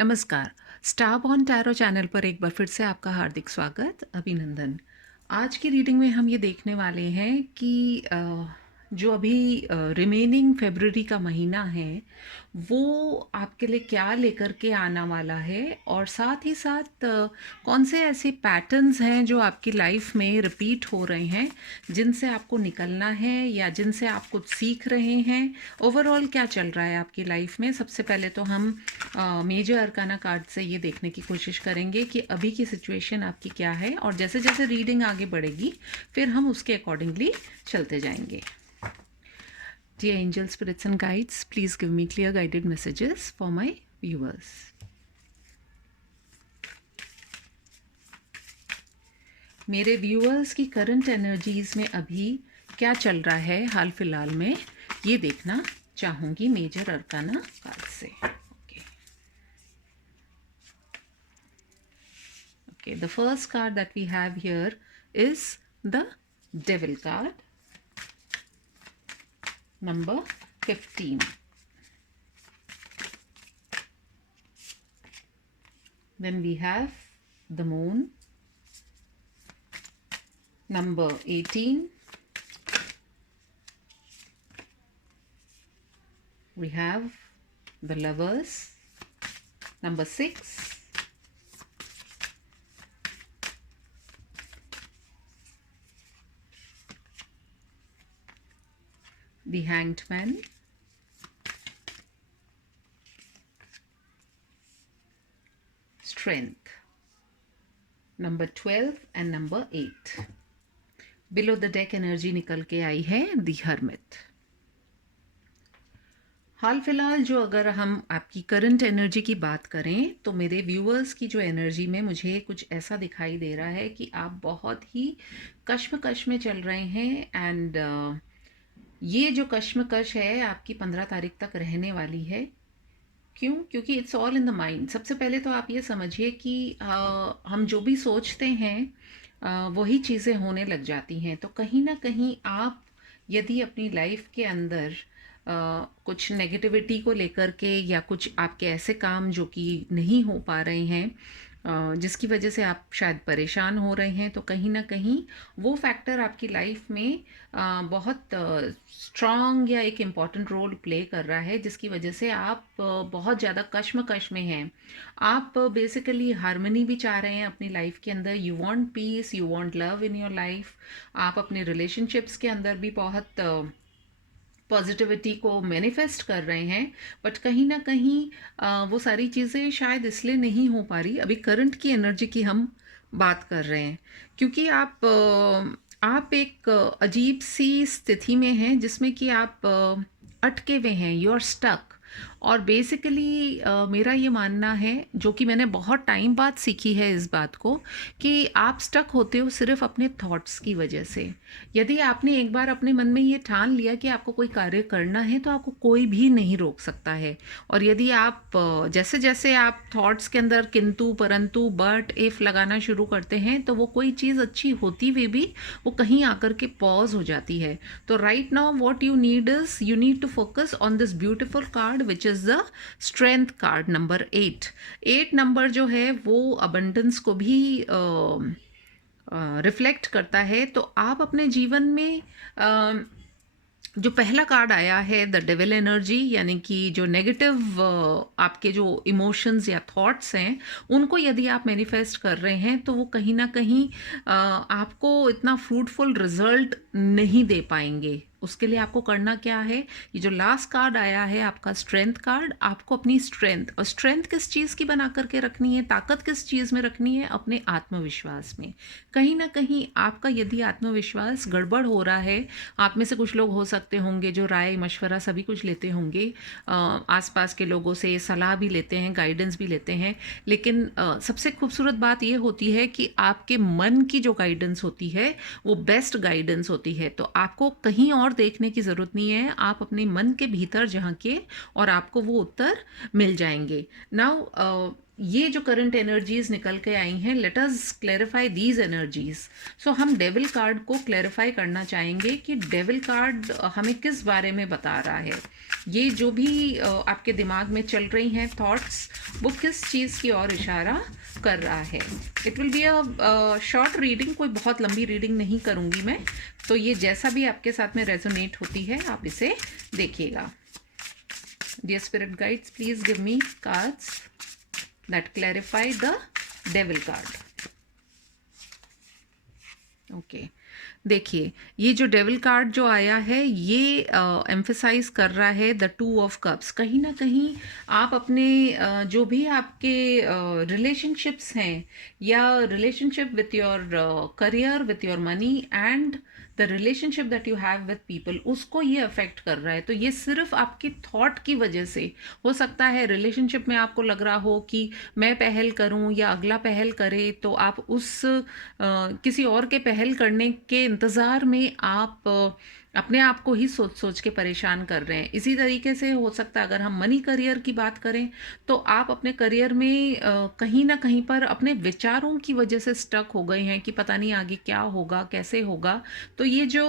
नमस्कार। Star born tarot channel पर एक बार फिर से आपका हार्दिक स्वागत, अभिनंदन। आज की रीडिंग में हम ये देखने वाले हैं कि जो अभी रिमेनिंग फरवरी का महीना है, वो आपके लिए क्या लेकर के आना वाला है और साथ ही साथ कौन से ऐसे पैटर्न्स हैं जो आपकी लाइफ में रिपीट हो रहे हैं, जिनसे आपको निकलना है या जिनसे आप कुछ सीख रहे हैं। ओवरऑल क्या चल रहा है आपकी लाइफ में। सबसे पहले तो हम मेजर अरकाना कार्ड से ये देखने की कोशिश करेंगे कि अभी की सिचुएशन आपकी क्या है, और जैसे जैसे रीडिंग आगे बढ़ेगी फिर हम उसके अकॉर्डिंगली चलते जाएंगे। Dear angels, spirits and guides, please give me clear guided messages for my viewers. मेरे व्यूअर्स की करंट एनर्जीज में अभी क्या चल रहा है हाल फिलहाल में, ये देखना चाहूँगी मेजर अरकाना कार्ड से। Okay, the first card that we have here is the Devil card, number 15. Then we have the Moon, number 18. We have the Lovers, number 6. The Hanged Man, Strength, number 12 and number 8. Below the deck energy निकल के आई है the hermit. हाल फिलहाल जो अगर हम आपकी current energy की बात करें तो मेरे व्यूअर्स की जो एनर्जी में मुझे कुछ ऐसा दिखाई दे रहा है कि आप बहुत ही कश्मकश में चल रहे हैं। एंड ये जो कश्मकश है आपकी 15 तारीख तक रहने वाली है। क्यों? क्योंकि it's all in the mind. सबसे पहले तो आप ये समझिए कि हम जो भी सोचते हैं वही चीज़ें होने लग जाती हैं। तो कहीं ना कहीं आप यदि अपनी लाइफ के अंदर कुछ नेगेटिविटी को लेकर के या कुछ आपके ऐसे काम जो कि नहीं हो पा रहे हैं, जिसकी वजह से आप शायद परेशान हो रहे हैं, तो कहीं ना कहीं वो फैक्टर आपकी लाइफ में बहुत स्ट्रॉन्ग या एक इम्पॉर्टेंट रोल प्ले कर रहा है, जिसकी वजह से आप बहुत ज़्यादा कश्मकश में हैं। आप बेसिकली हार्मनी भी चाह रहे हैं अपनी लाइफ के अंदर। You want piece, you want love in your life. आप अपने रिलेशनशिप्स के अंदर भी बहुत पॉजिटिविटी को मैनिफेस्ट कर रहे हैं, बट कहीं ना कहीं वो सारी चीज़ें शायद इसलिए नहीं हो पा रही। अभी करंट की एनर्जी की हम बात कर रहे हैं क्योंकि आप एक अजीब सी स्थिति में हैं जिसमें कि आप अटके हुए हैं, यू आर स्टक। और बेसिकली मेरा ये मानना है, जो कि मैंने बहुत टाइम बाद सीखी है इस बात को, कि आप स्टक होते हो सिर्फ अपने थॉट्स की वजह से। यदि आपने एक बार अपने मन में ये ठान लिया कि आपको कोई कार्य करना है तो आपको कोई भी नहीं रोक सकता है। और यदि आप जैसे जैसे आप थॉट्स के अंदर किंतु परंतु बट इफ़ लगाना शुरू करते हैं तो वो कोई चीज़ अच्छी होती हुई भी वो कहीं आकर के पॉज हो जाती है। तो right now what you need is you need to focus on this beautiful card which is the strength card number 8। 8 number जो है वो अबंडेंस को भी रिफ्लेक्ट करता है। तो आप अपने जीवन में जो पहला कार्ड आया है द डेविल एनर्जी, यानी कि जो नेगेटिव आपके जो इमोशंस या थॉट्स हैं उनको यदि आप मैनिफेस्ट कर रहे हैं तो वो कहीं ना कहीं आपको इतना फ्रूटफुल रिजल्ट नहीं दे पाएंगे। उसके लिए आपको करना क्या है, ये जो लास्ट कार्ड आया है आपका स्ट्रेंथ कार्ड, आपको अपनी स्ट्रेंथ, और स्ट्रेंथ किस चीज़ की बना करके रखनी है, ताकत किस चीज़ में रखनी है, अपने आत्मविश्वास में। कहीं ना कहीं आपका यदि आत्मविश्वास गड़बड़ हो रहा है, आप में से कुछ लोग हो सकते होंगे जो राय मशवरा सभी कुछ लेते होंगे, आसपास के लोगों से सलाह भी लेते हैं, गाइडेंस भी लेते हैं, लेकिन सबसे खूबसूरत बात ये होती है कि आपके मन की जो गाइडेंस होती है वो बेस्ट गाइडेंस होती है। तो आपको कहीं और देखने की ज़रूरत नहीं है, आप अपने मन के भीतर झांकिए और आपको वो उत्तर मिल जाएंगे। नाउ ये जो करंट एनर्जीज निकल के आई हैं, let us clarify these energies. So हम डेविल कार्ड को क्लैरिफाई करना चाहेंगे कि डेविल कार्ड हमें किस बारे में बता रहा है। ये जो भी आपके दिमाग में चल रही हैं थॉट्स, वो किस चीज़ की ओर इशारा कर रहा है। It will be a short reading, कोई बहुत लंबी रीडिंग नहीं करूँगी मैं। तो ये जैसा भी आपके साथ में रेजोनेट होती है आप इसे देखिएगा। Dear spirit guides, please give me cards that clarify the devil card. Okay देखिए, ये जो डेविल कार्ड जो आया है ये एम्फेसाइज कर रहा है द 2 ऑफ कप्स। कहीं ना कहीं आप अपने जो भी आपके रिलेशनशिप्स हैं, या relationship with your career, with your money and the relationship that you have with people, उसको ये अफेक्ट कर रहा है। तो ये सिर्फ आपकी थॉट की वजह से हो सकता है। रिलेशनशिप में आपको लग रहा हो कि मैं पहल करूं या अगला पहल करे, तो आप उस किसी और के पहल करने के इंतज़ार में आप अपने आप को ही सोच सोच के परेशान कर रहे हैं। इसी तरीके से हो सकता है अगर हम मनी करियर की बात करें, तो आप अपने करियर में कहीं ना कहीं पर अपने विचारों की वजह से स्टक हो गए हैं कि पता नहीं आगे क्या होगा, कैसे होगा। तो ये जो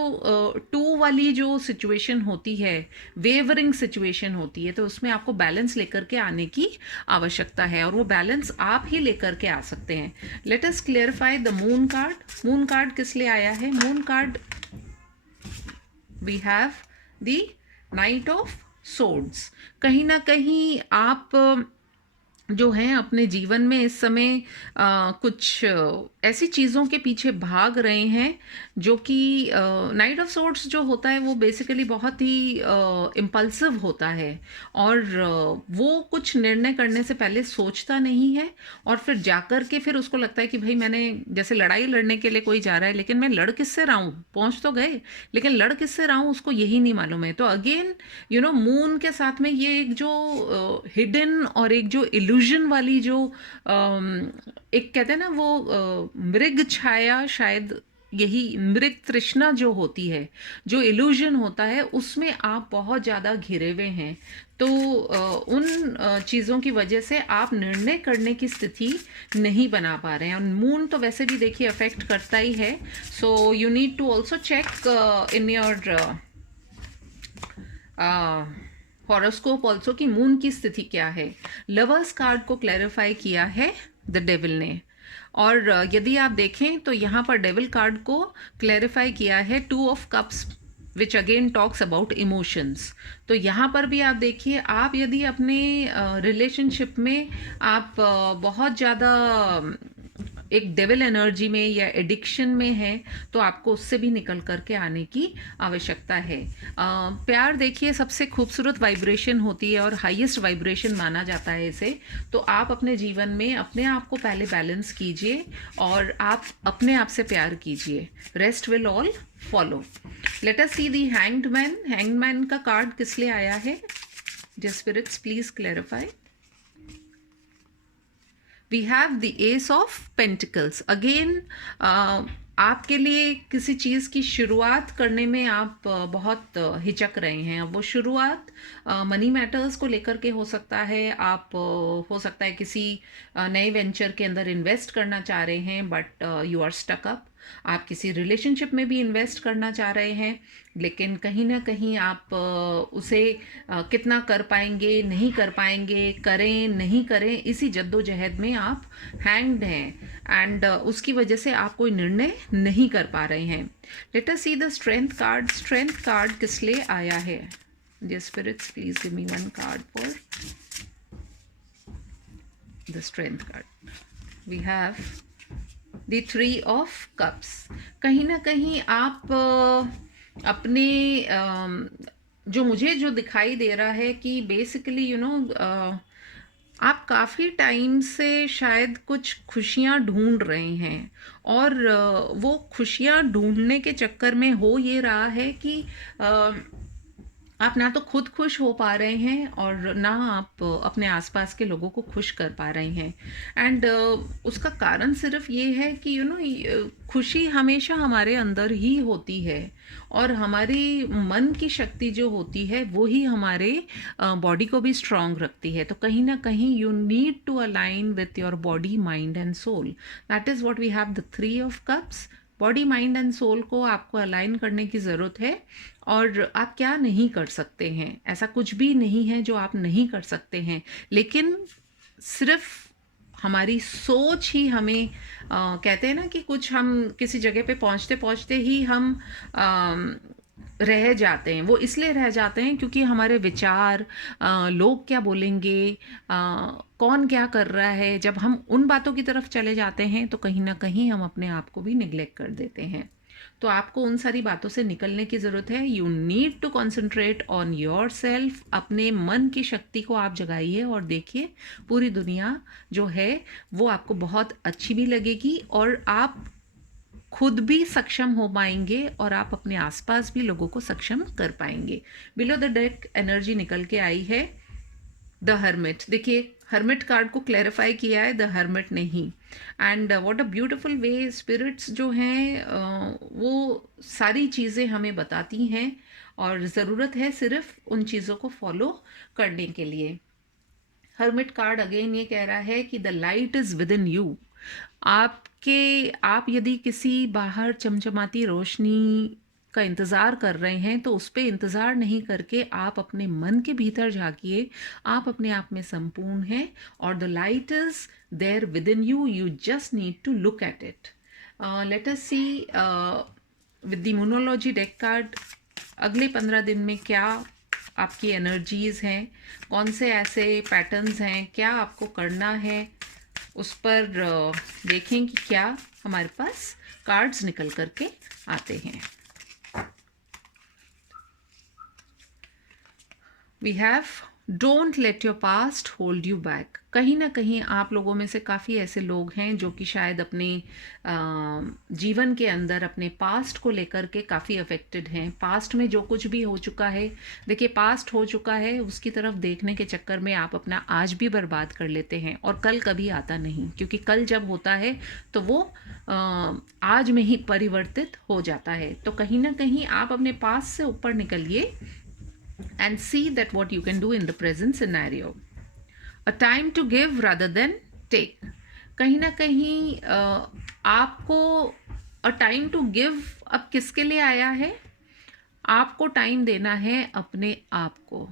2 वाली जो सिचुएशन होती है, वेवरिंग सिचुएशन होती है, तो उसमें आपको बैलेंस लेकर के आने की आवश्यकता है, और वो बैलेंस आप ही लेकर के आ सकते हैं। Let us clarify the moon card. Moon card किस लिए आया है? Moon card, we have the knight of swords. कहीं ना कहीं आप जो हैं अपने जीवन में इस समय कुछ ऐसी चीज़ों के पीछे भाग रहे हैं जो कि नाइट ऑफ सोर्ड्स जो होता है वो बेसिकली बहुत ही इम्पल्सिव होता है, और वो कुछ निर्णय करने से पहले सोचता नहीं है, और फिर जाकर के फिर उसको लगता है कि भाई मैंने, जैसे लड़ाई लड़ने के लिए कोई जा रहा है, लेकिन मैं लड़ किससे रहा हूँ, पहुँच तो गए लेकिन लड़ किससे रहा हूँ उसको यही नहीं मालूम है। तो अगेन मून के साथ में ये एक जो हिडन और एक जो इल्यूजन वाली जो एक कहते हैं ना वो मृग छाया, शायद यही मृग तृष्णा जो होती है, जो इल्यूजन होता है, उसमें आप बहुत ज़्यादा घिरे हुए हैं। तो उन चीज़ों की वजह से आप निर्णय करने की स्थिति नहीं बना पा रहे हैं। और मून तो वैसे भी देखिए अफेक्ट करता ही है। So you need to also check in your horoscope also कि मून की स्थिति क्या है। लवर्स कार्ड को क्लैरिफाई किया है द डेविल ने, और यदि आप देखें तो यहाँ पर डेविल कार्ड को क्लैरिफाई किया है 2 of cups, which again talks about emotions. तो यहाँ पर भी आप देखिए, आप यदि अपने रिलेशनशिप में आप बहुत ज़्यादा एक डेविल एनर्जी में या एडिक्शन में है, तो आपको उससे भी निकल करके आने की आवश्यकता है। प्यार देखिए सबसे खूबसूरत वाइब्रेशन होती है और हाईएस्ट वाइब्रेशन माना जाता है इसे। तो आप अपने जीवन में अपने आप को पहले बैलेंस कीजिए और आप अपने आप से प्यार कीजिए। Rest will all follow. Let us see the hanged man. Hanged man का कार्ड किस लिए आया है? Dear spirits please clarify. We have the ace of pentacles. Again आपके लिए किसी चीज़ की शुरुआत करने में आप बहुत हिचक रहे हैं। अब वो शुरुआत मनी मैटर्स को लेकर के हो सकता है। आप हो सकता है किसी नए वेंचर के अंदर इन्वेस्ट करना चाह रहे हैं, but you are stuck up. आप किसी रिलेशनशिप में भी इन्वेस्ट करना चाह रहे हैं, लेकिन कहीं ना कहीं आप उसे कितना कर पाएंगे, नहीं कर पाएंगे, करें नहीं करें, इसी जद्दोजहद में आप हैंग्ड हैं, एंड उसकी वजह से आप कोई निर्णय नहीं कर पा रहे हैं। Let us see the strength card. Strength card किस लिए आया है? Dear spirits please give me one card for the strength card. We have the 3 of cups. कहीं ना कहीं आप अपने जो मुझे जो दिखाई दे रहा है कि बेसिकली आप काफ़ी टाइम से शायद कुछ खुशियाँ ढूंढ रहे हैं, और वो खुशियाँ ढूंढने के चक्कर में हो ये रहा है कि आप ना तो खुद खुश हो पा रहे हैं और ना आप अपने आसपास के लोगों को खुश कर पा रहे हैं। एंड उसका कारण सिर्फ ये है कि खुशी हमेशा हमारे अंदर ही होती है, और हमारी मन की शक्ति जो होती है वो ही हमारे बॉडी को भी स्ट्रांग रखती है। तो कहीं ना कहीं you need to align with your body, mind and soul. That is what we have the three of cups. Body, mind and soul को आपको अलाइन करने की ज़रूरत है। और आप क्या नहीं कर सकते हैं, ऐसा कुछ भी नहीं है जो आप नहीं कर सकते हैं, लेकिन सिर्फ हमारी सोच ही हमें कहते हैं ना कि कुछ हम किसी जगह पे पहुंचते पहुंचते ही हम रह जाते हैं। वो इसलिए रह जाते हैं क्योंकि हमारे विचार, लोग क्या बोलेंगे, कौन क्या कर रहा है, जब हम उन बातों की तरफ चले जाते हैं तो कहीं ना कहीं हम अपने आप को भी निगलेक्ट कर देते हैं। तो आपको उन सारी बातों से निकलने की ज़रूरत है। You need to concentrate on yourself. अपने मन की शक्ति को आप जगाइए और देखिए पूरी दुनिया जो है वो आपको बहुत अच्छी भी लगेगी, और आप खुद भी सक्षम हो पाएंगे और आप अपने आसपास भी लोगों को सक्षम कर पाएंगे। बिलो द डेक एनर्जी निकल के आई है द हर्मिट। देखिए, हर्मिट कार्ड को क्लैरिफाई किया है, द हर्मिट नहीं। And what a beautiful way spirits जो हैं वो सारी चीज़ें हमें बताती हैं, और ज़रूरत है सिर्फ उन चीज़ों को फॉलो करने के लिए। हर्मिट कार्ड अगेन ये कह रहा है कि the light is with in you. आप यदि किसी बाहर चमचमाती रोशनी का इंतज़ार कर रहे हैं तो उस पर इंतज़ार नहीं करके आप अपने मन के भीतर झांकिए। आप अपने आप में संपूर्ण हैं, और the light is there within you, you just need to look at it. Let us see with the monology deck card अगले 15 दिन में क्या आपकी एनर्जीज़ हैं, कौन से ऐसे पैटर्न्स हैं, क्या आपको करना है, उस पर देखें कि क्या हमारे पास कार्ड्स निकल करके आते हैं। We have don't let your past hold you back. कहीं ना कहीं आप लोगों में से काफ़ी ऐसे लोग हैं जो कि शायद अपने जीवन के अंदर अपने पास्ट को लेकर के काफ़ी अफेक्टेड हैं। पास्ट में जो कुछ भी हो चुका है, देखिए पास्ट हो चुका है, उसकी तरफ देखने के चक्कर में आप अपना आज भी बर्बाद कर लेते हैं, और कल कभी आता नहीं, क्योंकि कल जब होता है तो वो आज में ही परिवर्तित हो जाता है। तो कहीं ना कहीं आप अपने पास्ट से ऊपर निकलिए and see that what you can do in the present scenario. A time to give rather than take. कहीं ना कहीं आपको a time to give अब किसके लिए आया है? आपको टाइम देना है अपने आप को।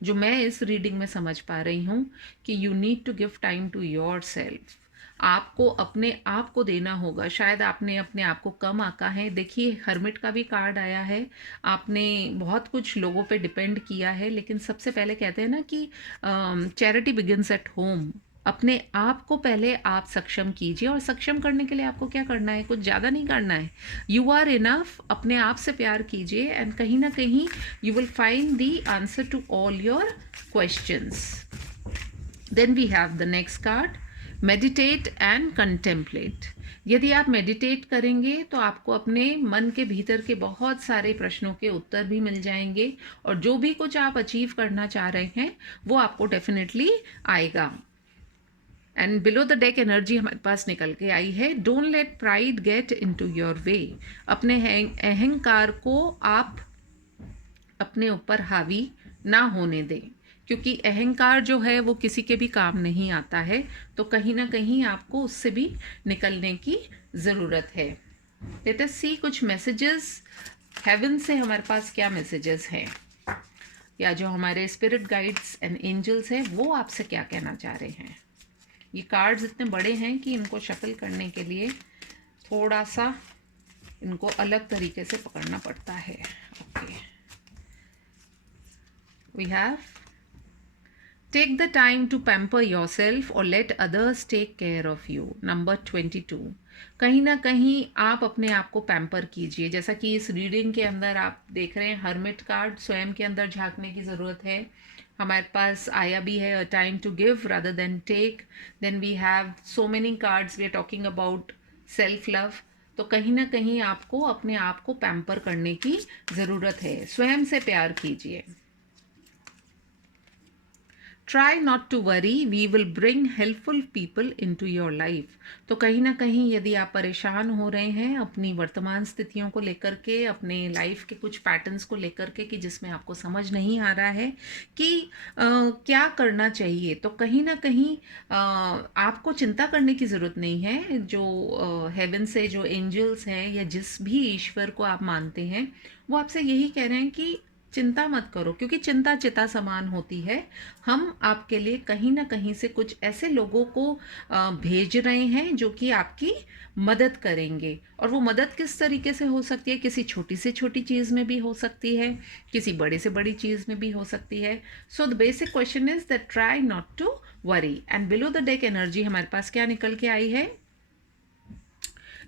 जो मैं इस रीडिंग में समझ पा रही हूँ कि you need to give time to yourself. आपको अपने आप को देना होगा। शायद आपने अपने आप को कम आंका है। देखिए, हर्मिट का भी कार्ड आया है। आपने बहुत कुछ लोगों पे डिपेंड किया है, लेकिन सबसे पहले कहते हैं ना कि चैरिटी बिगिंस एट होम। अपने आप को पहले आप सक्षम कीजिए, और सक्षम करने के लिए आपको क्या करना है? कुछ ज़्यादा नहीं करना है। You are enough. अपने आप से प्यार कीजिए, एंड कहीं ना कहीं you will find the answer to all your questions. Then we have the next card, meditate and contemplate. यदि आप मेडिटेट करेंगे तो आपको अपने मन के भीतर के बहुत सारे प्रश्नों के उत्तर भी मिल जाएंगे, और जो भी कुछ आप अचीव करना चाह रहे हैं वो आपको डेफिनेटली आएगा। And below the deck energy हमारे पास निकल के आई है, don't let pride get into your way. अपने अहंकार को आप अपने ऊपर हावी ना होने दें, क्योंकि अहंकार जो है वो किसी के भी काम नहीं आता है। तो कहीं ना कहीं आपको उससे भी निकलने की ज़रूरत है। लेट अस सी कुछ मैसेजेस हेवन से हमारे पास क्या मैसेजेस हैं, या जो हमारे स्पिरिट गाइड्स एंड एंजल्स हैं वो आपसे क्या कहना चाह रहे हैं। ये कार्ड्स इतने बड़े हैं कि इनको शफल करने के लिए थोड़ा सा इनको अलग तरीके से पकड़ना पड़ता है। Okay, we have take the time to pamper yourself और let others take care of you. Number 22। कहीं ना कहीं आप अपने आप को पैम्पर कीजिए। जैसा कि इस रीडिंग के अंदर आप देख रहे हैं, हर्मिट कार्ड, स्वयं के अंदर झांकने की ज़रूरत है। हमारे पास आया भी है, a time to give rather than take. Then we have so many cards, we are talking about self love. तो कहीं ना कहीं आपको अपने आप को पैम्पर करने की ज़रूरत है। स्वयं से प्यार कीजिए। Try not to worry, we will bring helpful people into your life. तो कहीं ना कहीं यदि आप परेशान हो रहे हैं अपनी वर्तमान स्थितियों को लेकर के, अपने लाइफ के कुछ पैटर्न्स को लेकर के, कि जिसमें आपको समझ नहीं आ रहा है कि क्या करना चाहिए, तो कहीं ना कहीं आपको चिंता करने की ज़रूरत नहीं है। जो हेवन से जो एंजल्स हैं या जिस भी ईश्वर को आप मानते हैं, वो आपसे यही कह रहे हैं कि चिंता मत करो, क्योंकि चिंता चिता समान होती है। हम आपके लिए कहीं ना कहीं से कुछ ऐसे लोगों को भेज रहे हैं जो कि आपकी मदद करेंगे। और वो मदद किस तरीके से हो सकती है? किसी छोटी से छोटी चीज़ में भी हो सकती है, किसी बड़े से बड़ी चीज़ में भी हो सकती है। So the basic question is that try not to worry. And below the deck energy हमारे पास क्या निकल के आई है?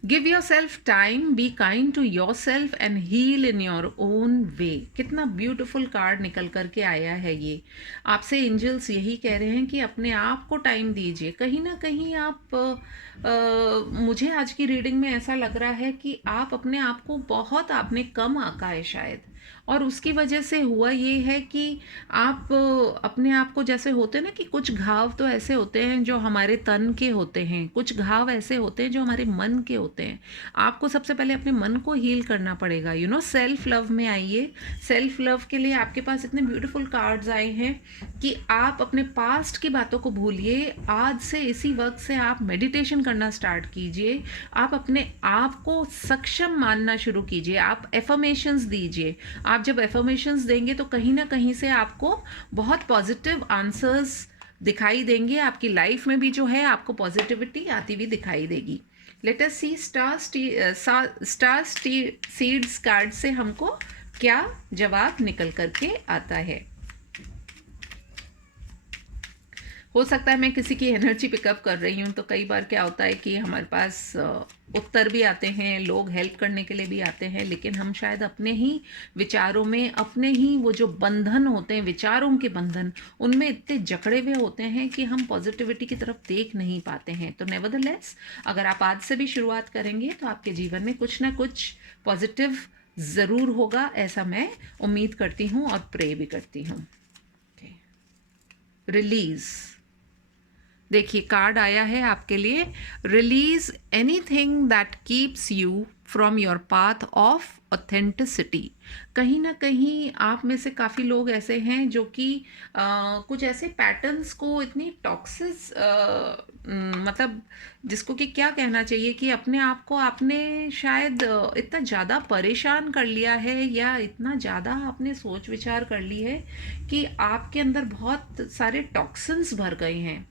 Give yourself time, be kind to yourself and heal in your own way. कितना ब्यूटिफुल कार्ड निकल करके आया है ये। आपसे एंजल्स यही कह रहे हैं कि अपने आप को टाइम दीजिए। कहीं ना कहीं आप मुझे आज की रीडिंग में ऐसा लग रहा है कि आप अपने आप को बहुत आपने कम आंका है शायद, और उसकी वजह से हुआ ये है कि आप अपने आप को, जैसे होते हैं ना कि कुछ घाव तो ऐसे होते हैं जो हमारे तन के होते हैं, कुछ घाव ऐसे होते हैं जो हमारे मन के होते हैं। आपको सबसे पहले अपने मन को हील करना पड़ेगा। सेल्फ लव में आइए। सेल्फ लव के लिए आपके पास इतने ब्यूटीफुल कार्ड्स आए हैं कि आप अपने पास्ट की बातों को भूलिए। आज से इसी वक्त से आप मेडिटेशन करना स्टार्ट कीजिए। आप अपने आप को सक्षम मानना शुरू कीजिए। आप एफर्मेशंस दीजिए। आप जब एफर्मेशंस देंगे तो कहीं ना कहीं से आपको बहुत पॉजिटिव आंसर्स दिखाई देंगे। आपकी लाइफ में भी जो है आपको पॉजिटिविटी आती हुई दिखाई देगी। लेट अस सी स्टार सीड्स कार्ड से हमको क्या जवाब निकल करके आता है। हो सकता है मैं किसी की एनर्जी पिकअप कर रही हूँ, तो कई बार क्या होता है कि हमारे पास उत्तर भी आते हैं, लोग हेल्प करने के लिए भी आते हैं, लेकिन हम शायद अपने ही विचारों में, अपने ही वो जो बंधन होते हैं, विचारों के बंधन, उनमें इतने जकड़े हुए होते हैं कि हम पॉजिटिविटी की तरफ देख नहीं पाते हैं। तो नेवरदलेस, अगर आप आज से भी शुरुआत करेंगे तो आपके जीवन में कुछ ना कुछ पॉजिटिव ज़रूर होगा, ऐसा मैं उम्मीद करती हूँ और प्रे भी करती हूँ। रिलीज़, देखिए कार्ड आया है आपके लिए, release anything that keeps you from your path of authenticity. कहीं ना कहीं आप में से काफ़ी लोग ऐसे हैं जो कि कुछ ऐसे पैटर्न्स को इतनी टॉक्सिस मतलब जिसको कि क्या कहना चाहिए कि अपने आप को आपने शायद इतना ज़्यादा परेशान कर लिया है, या इतना ज़्यादा आपने सोच विचार कर ली है कि आपके अंदर बहुत सारे टॉक्सिन्स भर गए हैं।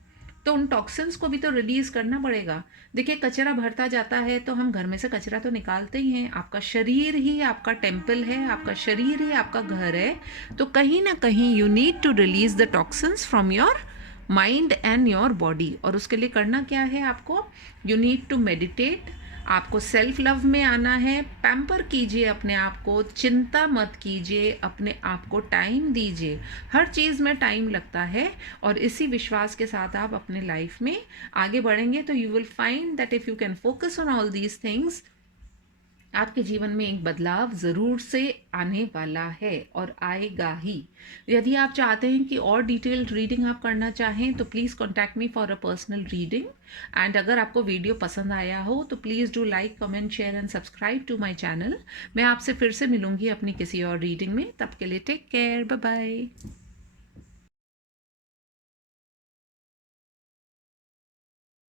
तो उन टॉक्सिन्स को भी तो रिलीज़ करना पड़ेगा। देखिए कचरा भरता जाता है तो हम घर में से कचरा तो निकालते ही हैं। आपका शरीर ही आपका टेम्पल है, आपका शरीर ही आपका घर है। तो कहीं ना कहीं you need to release the toxins from your mind and your body. और उसके लिए करना क्या है आपको? You need to meditate. आपको सेल्फ लव में आना है। पैम्पर कीजिए अपने आप को, चिंता मत कीजिए, अपने आप को टाइम दीजिए। हर चीज़ में टाइम लगता है, और इसी विश्वास के साथ आप अपने लाइफ में आगे बढ़ेंगे तो you will find that if you can focus on all these things, आपके जीवन में एक बदलाव ज़रूर से आने वाला है और आएगा ही। यदि आप चाहते हैं कि और डिटेल्ड रीडिंग आप करना चाहें तो please contact me for a personal reading. And अगर आपको वीडियो पसंद आया हो तो please do like, comment, share and subscribe to my channel. मैं आपसे फिर से मिलूंगी अपनी किसी और रीडिंग में। तब के लिए टेक केयर, बाय बाय।